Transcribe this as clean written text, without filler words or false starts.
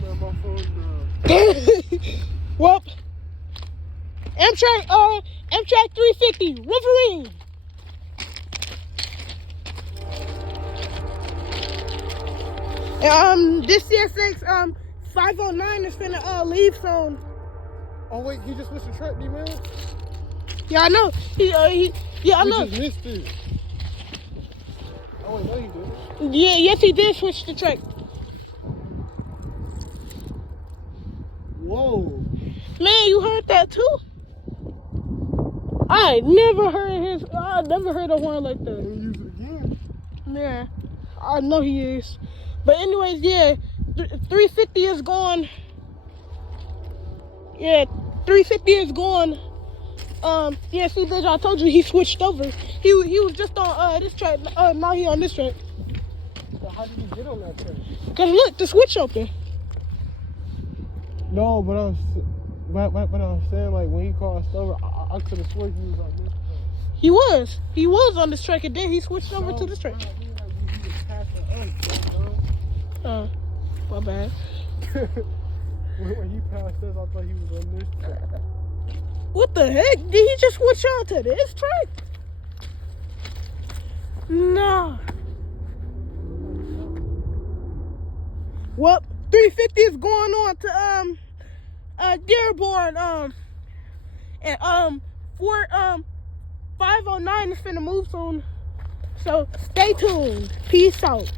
Man, my phone down. Well, Amtrak 350, Wolverine. This CSX 509 is finna leave soon. Oh wait, he just missed the track, D man. Yeah, I know. I know. He just missed it. Oh wait, no, he didn't. Yeah, yes, he did switch the track. Whoa. Man, you heard that too? I never heard a horn like that. He'll use it again. Yeah, I know he is. But anyways, yeah, 350 is gone. Yeah, 350 is gone. Yeah, see, bitch, I told you he switched over. He was just on this track. Now he on this track. So how did he get on that track? Cause look, the switch open. No, but I was saying, like, when he crossed over, I could have sworn he was on this track. He was on this track, and then he switched over to this track. My bad. When he passed us, I thought he was on this track. What the heck? Did he just switch on to this track? Nah. Well, 350 is going on to Dearborn, and 509 is finna move soon. So stay tuned. Peace out.